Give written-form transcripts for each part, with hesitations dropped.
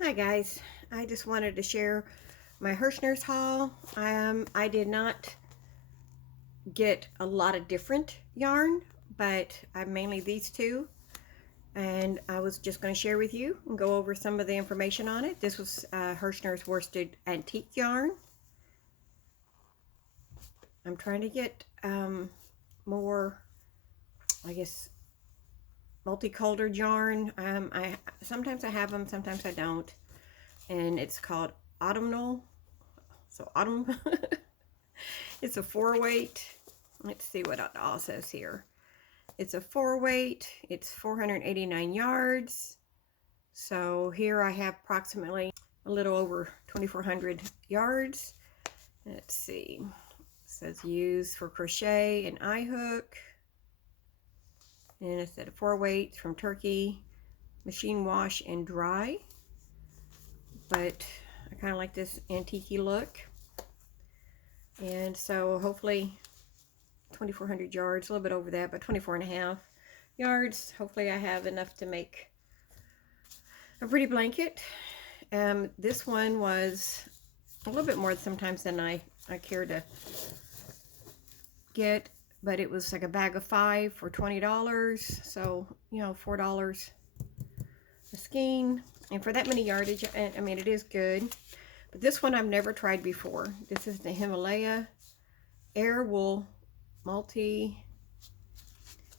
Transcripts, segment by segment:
Hi guys, I just wanted to share my Herrschner's haul. I did not get a lot of different yarn, but I mainly these two, and I was just going to share with you and go over some of the information on it. This was Herrschner's worsted antique yarn. I'm trying to get more, I guess, multicolored yarn. I sometimes I have them, sometimes I don't, and it's called autumnal. So autumn. It's a 4-weight. Let's see what it all says here. It's a 4-weight. It's 489 yards. So here I have approximately a little over 2,400 yards. Let's see. It says use for crochet and eye hook. And it said 4 weights from Turkey, machine wash and dry. But I kind of like this antique look. And so hopefully 2,400 yards, a little bit over that, but 24 and a half yards. Hopefully I have enough to make a pretty blanket. This one was a little bit more sometimes than I care to get, but it was like a bag of 5 for $20. So, you know, $4 a skein. And for that many yardage, I mean, it is good. But this one I've never tried before. This is the Himalaya Air Wool Multi.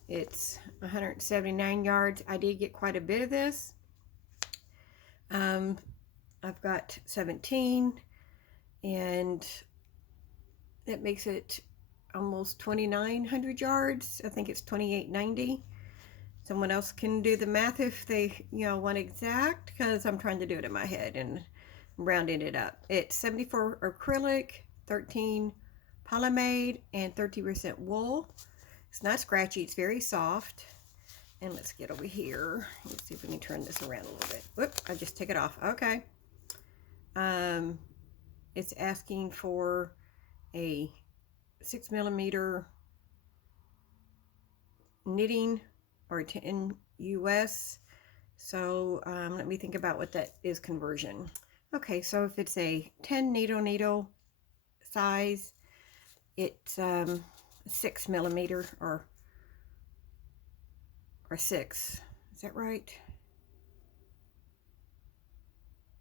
It's 179 yards. I did get quite a bit of this. I've got 17, and that makes it almost 2,900 yards. I think it's 2,890. Someone else can do the math if they, want exact, because I'm trying to do it in my head and rounding it up. It's 74 acrylic, 13 polyamide, and 30% wool. It's not scratchy. It's very soft. And let's get over here. Let's see if we can turn this around a little bit. Whoop, I just took it off. Okay. It's asking for a 6mm knitting or 10 US. So let me think about what that is conversion. Okay, so if it's a 10 needle size, it's 6mm or 6. Is that right?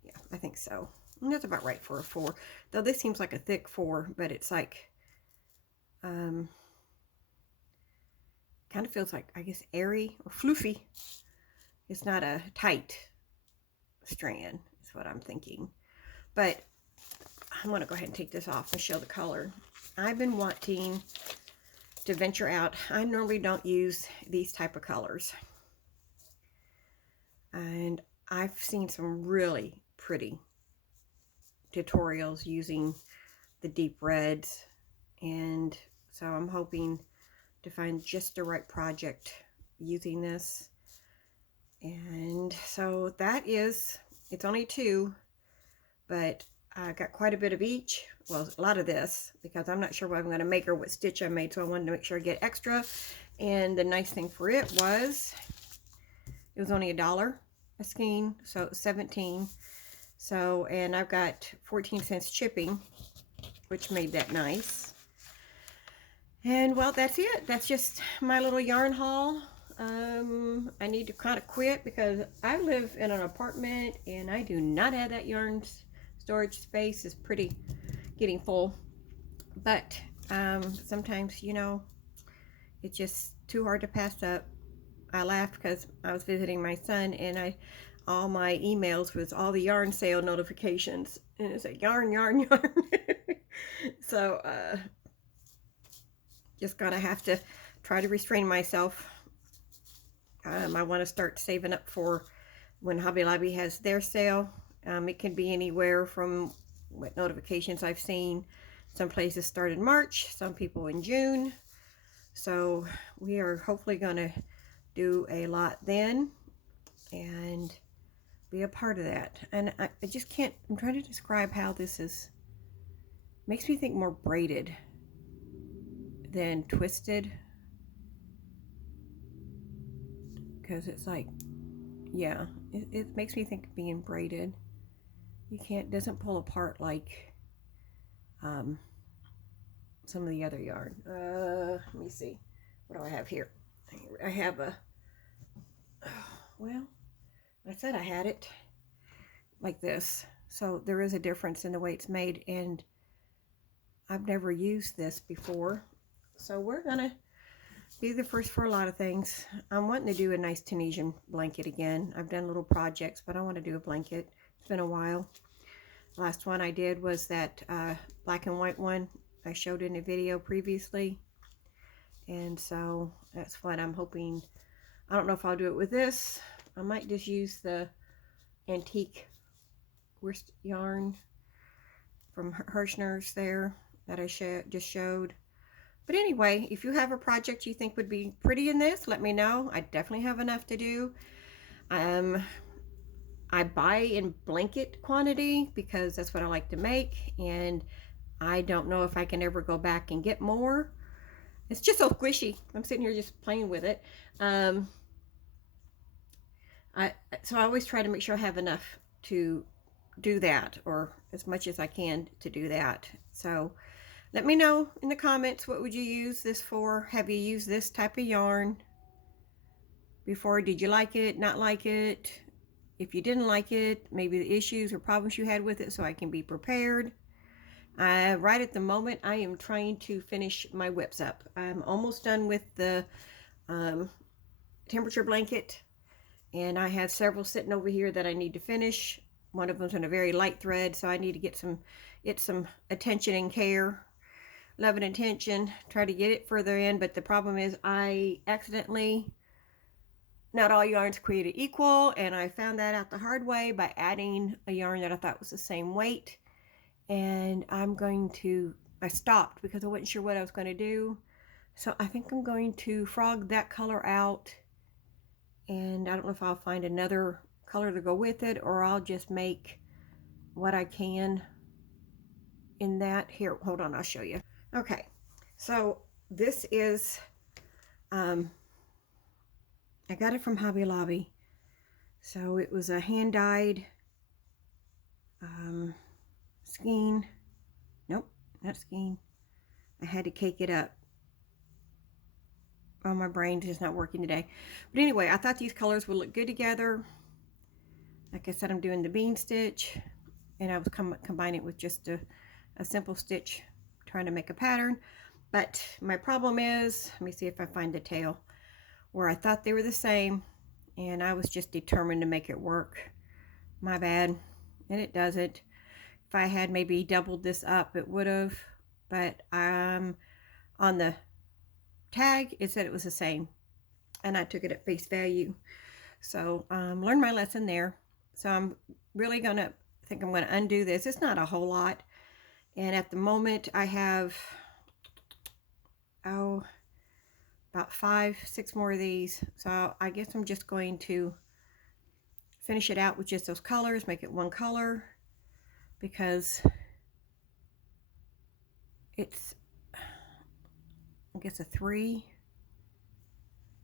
Yeah, I think so. And that's about right for a 4. Though this seems like a thick 4, but it's like kind of feels like, I guess, airy or floofy. It's not a tight strand, is what I'm thinking. But I'm going to go ahead and take this off and show the color. I've been wanting to venture out. I normally don't use these type of colors. And I've seen some really pretty tutorials using the deep reds. And so I'm hoping to find just the right project using this. And so that is, it's only 2, but I got quite a bit of each. Well, a lot of this, because I'm not sure what I'm going to make or what stitch I made, so I wanted to make sure I get extra. And the nice thing for it was only $1 a skein, so it was 17. So, and I've got 14 cents shipping, which made that nice. And well, that's it. That's just my little yarn haul. I need to kind of quit because I live in an apartment and I do not have that yarn storage space. Is pretty getting full. But sometimes, it's just too hard to pass up. I laughed because I was visiting my son and all my emails was all the yarn sale notifications. And it's like yarn, yarn, yarn. So, just gonna have to try to restrain myself. I want to start saving up for when Hobby Lobby has their sale. It can be anywhere from what notifications I've seen. Some places start in March, some people in June. So we are hopefully going to do a lot then and be a part of that. And I just can't, I'm trying to describe how this is, makes me think more braided than twisted. Because it's like, yeah, it makes me think of being braided. you can't, doesn't pull apart like some of the other yarn. Let me see. What do I have here? I have a, well, I said I had it like this. So there is a difference in the way it's made, and I've never used this before. So we're gonna be the first for a lot of things. I'm wanting to do a nice Tunisian blanket again. I've done little projects, but I want to do a blanket. It's been a while. Last one I did was that black and white one I showed in a video previously. And so that's what I'm hoping. I don't know if I'll do it with this. I might just use the antique worsted yarn from Herrschner's there that I just showed. But anyway, if you have a project you think would be pretty in this, let me know. I definitely have enough to do. I buy in blanket quantity because that's what I like to make, and I don't know if I can ever go back and get more. It's just so squishy. I'm sitting here just playing with it. So I always try to make sure I have enough to do that, or as much as I can to do that. So let me know in the comments, what would you use this for? Have you used this type of yarn before? Did you like it, not like it? If you didn't like it, maybe the issues or problems you had with it, so I can be prepared. Right at the moment, I am trying to finish my WIPs up. I'm almost done with the temperature blanket, and I have several sitting over here that I need to finish. One of them's in a very light thread, so I need to get some attention and care, love and attention, try to get it further in. But the problem is I accidentally, not all yarns created equal, and I found that out the hard way by adding a yarn that I thought was the same weight. And I stopped because I wasn't sure what I was going to do. So I think I'm going to frog that color out, and I don't know if I'll find another color to go with it, or I'll just make what I can in that. Here, hold on, I'll show you. Okay, so this is I got it from Hobby Lobby. So it was a hand-dyed skein. Nope, not skein. I had to cake it up. Oh, my brain's just not working today. But anyway, I thought these colors would look good together. Like I said, I'm doing the bean stitch, and I was combining it with just a simple stitch, trying to make a pattern. But my problem is, let me see if I find the tail, where I thought they were the same, and I was just determined to make it work. My bad. And it doesn't. If I had maybe doubled this up, it would have. But on the tag, it said it was the same, and I took it at face value. So learned my lesson there. So I'm really gonna I'm gonna undo this. It's not a whole lot, and at the moment I have about 5-6 more of these. So I guess I'm just going to finish it out with just those colors, make it one color, because it's, I guess, a 3.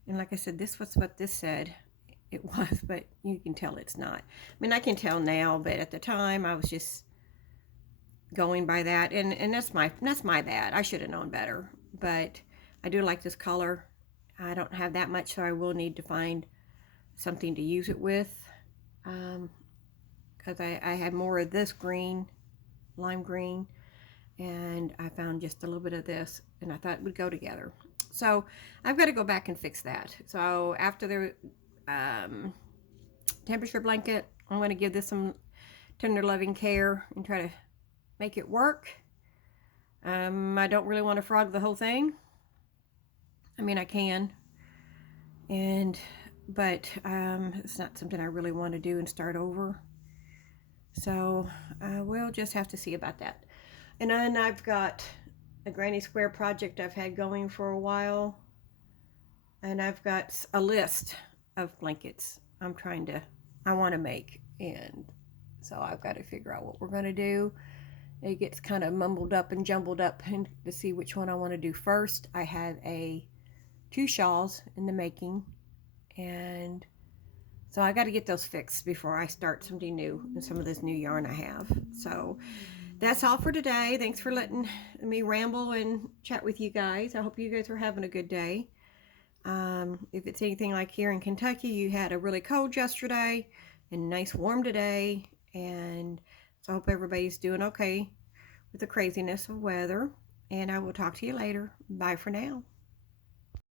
And like I said, this was what this said it was, but you can tell it's not. I mean, I can tell now, but at the time I was just going by that, and that's my bad. I should have known better. But I do like this color. I don't have that much, so I will need to find something to use it with, because I had more of this green, lime green, and I found just a little bit of this, and I thought it would go together. So I've got to go back and fix that. So after the temperature blanket, I'm going to give this some tender loving care and try to make it work. I don't really want to frog the whole thing. I mean, I can, but it's not something I really want to do and start over. So we'll just have to see about that. And then I've got a granny square project I've had going for a while, and I've got a list of blankets I want to make, and so I've got to figure out what we're going to do. It gets kind of mumbled up and jumbled up, and to see which one I want to do first. I have 2 shawls in the making, and So I got to get those fixed before I start something new and some of this new yarn I have. So that's all for today. Thanks for letting me ramble and chat with you guys. I hope you guys are having a good day. If it's anything like here in Kentucky, you had a really cold yesterday and nice warm today. And so I hope everybody's doing okay with the craziness of weather. And I will talk to you later. Bye for now.